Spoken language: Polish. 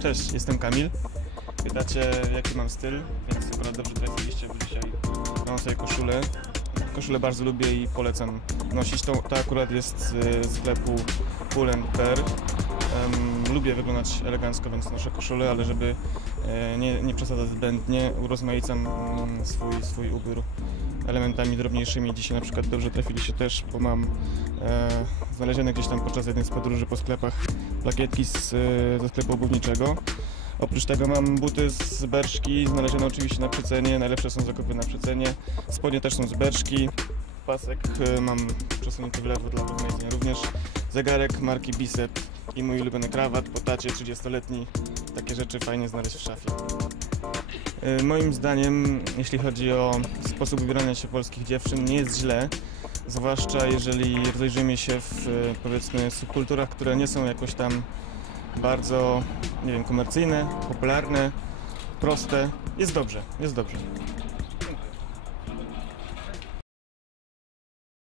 Cześć, jestem Kamil. Pytacie jaki mam styl, więc akurat dobrze trafiliście, bo dzisiaj mam sobie koszulę. Koszulę bardzo lubię i polecam nosić. To, to akurat jest z sklepu Pull Per. Em, lubię wyglądać elegancko, więc noszę koszulę, ale żeby e, nie, nie przesadzać zbędnie, urozmaicam mm, swój, swój ubiór elementami drobniejszymi. Dzisiaj na przykład dobrze trafiliście też, bo mam e, znalezione gdzieś tam podczas jednej z podróży po sklepach plakietki z, e, ze sklepu obuwniczego. Oprócz tego mam buty z Berszki, znalezione oczywiście na przecenie, najlepsze są zakupy na przecenie. Spodnie też są z Berszki. Pasek e, mam przesunięty w lewo dla rozmaicenia również. Zegarek marki Bicep i mój ulubiony krawat po tacie 30-letni. Takie rzeczy fajnie znaleźć w szafie. E, Moim zdaniem, jeśli chodzi o sposób wybierania się polskich dziewczyn, nie jest źle. Zwłaszcza jeżeli rozejrzymy się w e, powiedzmy subkulturach, które nie są jakoś tam bardzo, nie wiem, komercyjne, popularne, proste. Jest dobrze, jest dobrze.